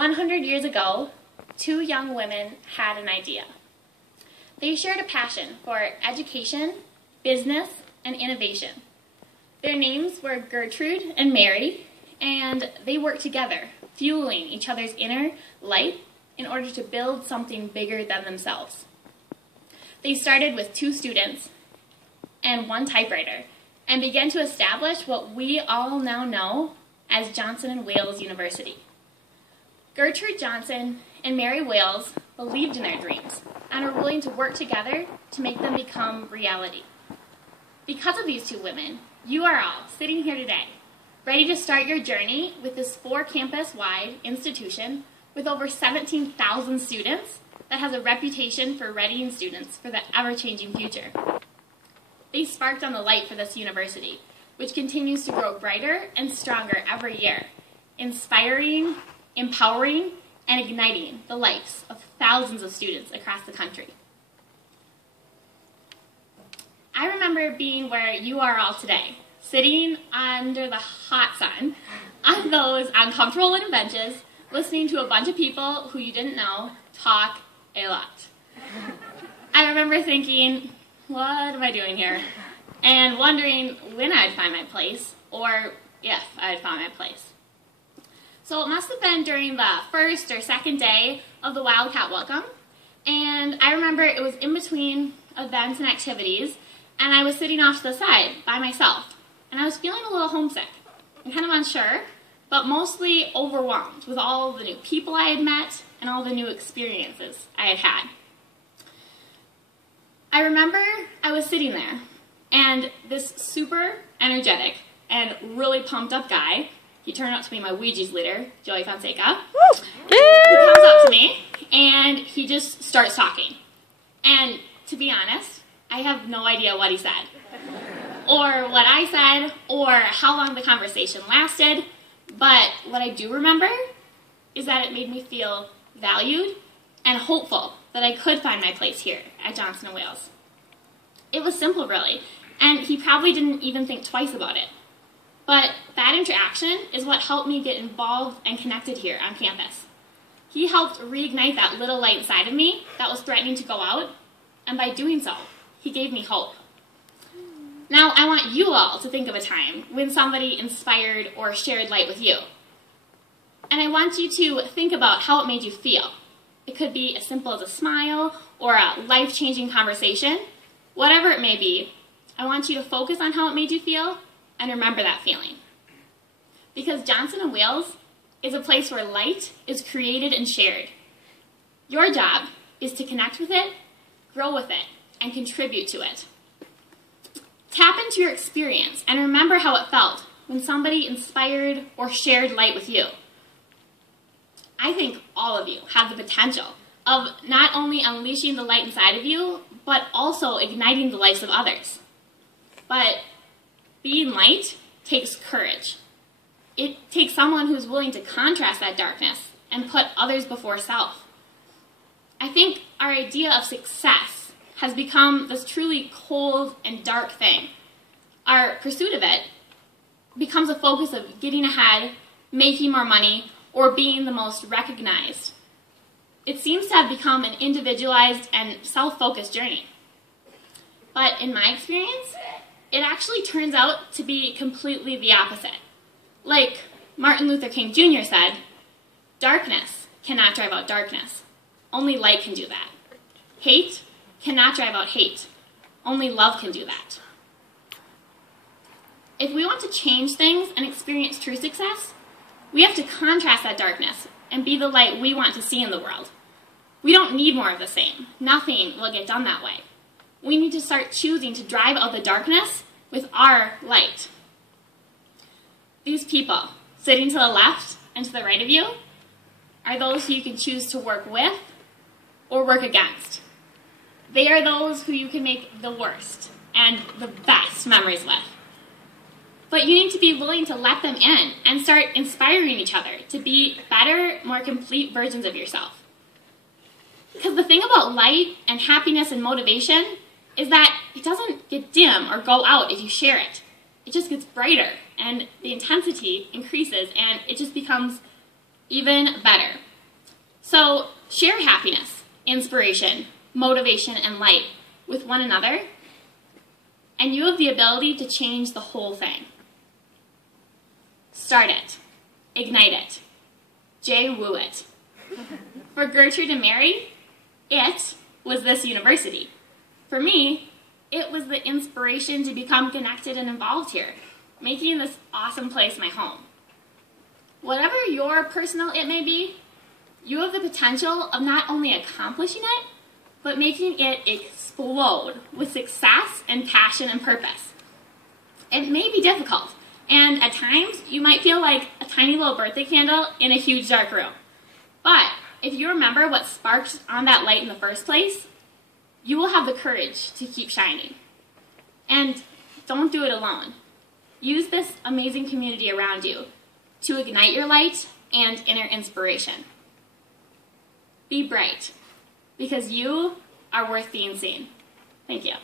100 years ago, two young women had an idea. They shared a passion for education, business, and innovation. Their names were Gertrude and Mary, and they worked together, fueling each other's inner light in order to build something bigger than themselves. They started with 2 students and 1 typewriter, and began to establish what we all now know as Johnson & Wales University. Gertrude Johnson and Mary Wales believed in their dreams and were willing to work together to make them become reality. Because of these 2 women, you are all sitting here today, ready to start your journey with this 4-campus-wide institution with over 17,000 students that has a reputation for readying students for the ever-changing future. They sparked on the light for this university, which continues to grow brighter and stronger every year, inspiring, empowering, and igniting the lives of thousands of students across the country. I remember being where you are all today, sitting under the hot sun on those uncomfortable wooden benches, listening to a bunch of people who you didn't know talk a lot. I remember thinking, what am I doing here? And wondering when I'd find my place, or if I'd found my place. So it must have been during the first or second day of the Wildcat Welcome, and I remember it was in between events and activities, and I was sitting off to the side by myself, and I was feeling a little homesick and kind of unsure, but mostly overwhelmed with all the new people I had met and all the new experiences I had had. I remember I was sitting there, and this super energetic and really pumped up guy, he turned out to be my Ouija's leader, Joey Fonseca. He comes up to me, and he just starts talking. And to be honest, I have no idea what he said, or what I said, or how long the conversation lasted, but what I do remember is that it made me feel valued and hopeful that I could find my place here at Johnson & Wales. It was simple, really, and he probably didn't even think twice about it. But that interaction is what helped me get involved and connected here on campus. He helped reignite that little light inside of me that was threatening to go out, and by doing so, he gave me hope. Now, I want you all to think of a time when somebody inspired or shared light with you. And I want you to think about how it made you feel. It could be as simple as a smile or a life-changing conversation. Whatever it may be, I want you to focus on how it made you feel and remember that feeling. Because Johnson & Wales is a place where light is created and shared. Your job is to connect with it, grow with it, and contribute to it. Tap into your experience and remember how it felt when somebody inspired or shared light with you. I think all of you have the potential of not only unleashing the light inside of you, but also igniting the lives of others. But being light takes courage. It takes someone who's willing to contrast that darkness and put others before self. I think our idea of success has become this truly cold and dark thing. Our pursuit of it becomes a focus of getting ahead, making more money, or being the most recognized. It seems to have become an individualized and self-focused journey. But in my experience, it actually turns out to be completely the opposite. Like Martin Luther King Jr. said, darkness cannot drive out darkness. Only light can do that. Hate cannot drive out hate. Only love can do that. If we want to change things and experience true success, we have to contrast that darkness and be the light we want to see in the world. We don't need more of the same. Nothing will get done that way. We need to start choosing to drive out the darkness with our light. These people sitting to the left and to the right of you are those who you can choose to work with or work against. They are those who you can make the worst and the best memories with. But you need to be willing to let them in and start inspiring each other to be better, more complete versions of yourself. Because the thing about light and happiness and motivation is that it doesn't get dim or go out if you share it. It just gets brighter, and the intensity increases, and it just becomes even better. So share happiness, inspiration, motivation, and light with one another, and you have the ability to change the whole thing. Start it. Ignite it. J-woo it. For Gertrude and Mary, it was this university. For me, it was the inspiration to become connected and involved here, making this awesome place my home. Whatever your personal it may be, you have the potential of not only accomplishing it, but making it explode with success and passion and purpose. It may be difficult, and at times you might feel like a tiny little birthday candle in a huge dark room. But if you remember what sparked on that light in the first place, you will have the courage to keep shining. And don't do it alone. Use this amazing community around you to ignite your light and inner inspiration. Be bright, because you are worth being seen. Thank you.